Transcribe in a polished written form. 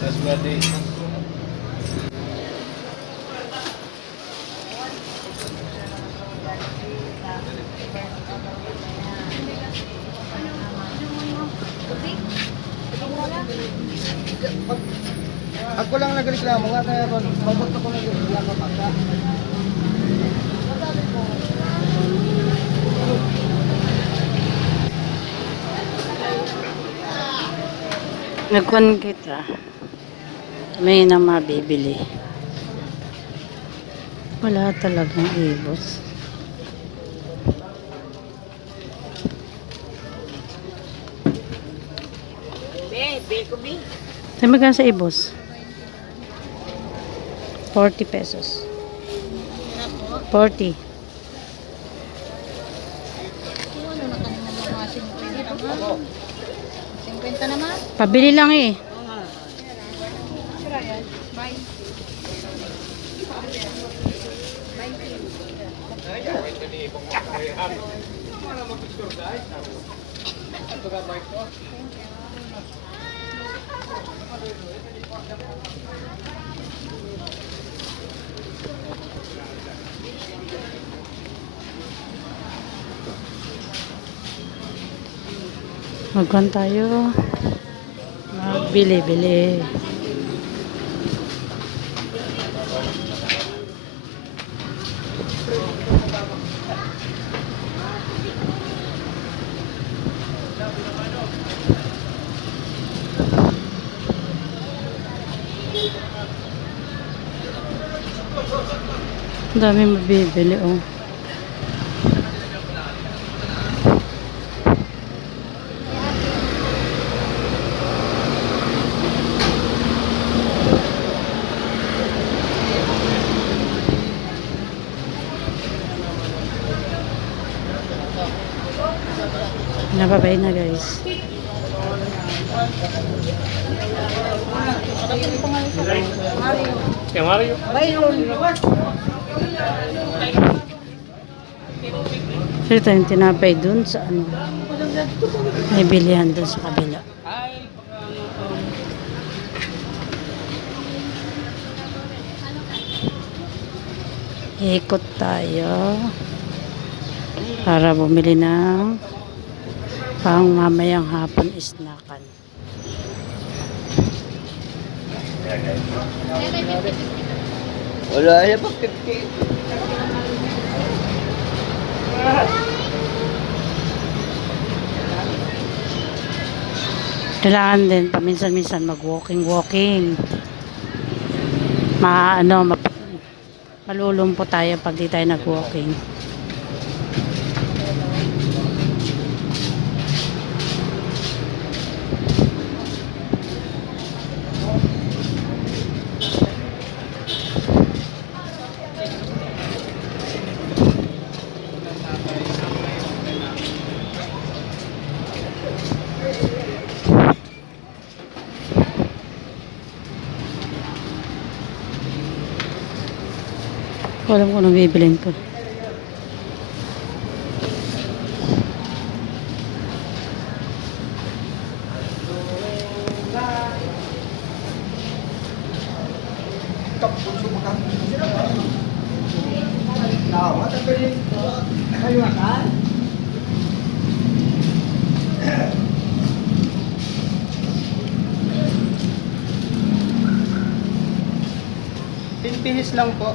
trustworthy. Ako lang nagreklamo nga kaya ko pagpunta ko nagreklamo pa. Nagkuhan kita. May na mabibili. Wala talagang ibos. Saan magkano sa ibos? 40 pesos. 40. Pabili lang eh. Magkuhan tayo. Magbili-bili. Ang dami mabibili oh. Nababay na guys. Mario. So ito yung tinapay dun sa ano. May bilihan dun sa kabila. Ikot tayo para bumili ng pang mamayang hapon isnakan. Wala ya pa 50. Kailangan din paminsan-minsan mag-walking. Malulumpo tayo pag di tayo nag-walking. Alam ko nang bibilin ko. Pinpihis lang po.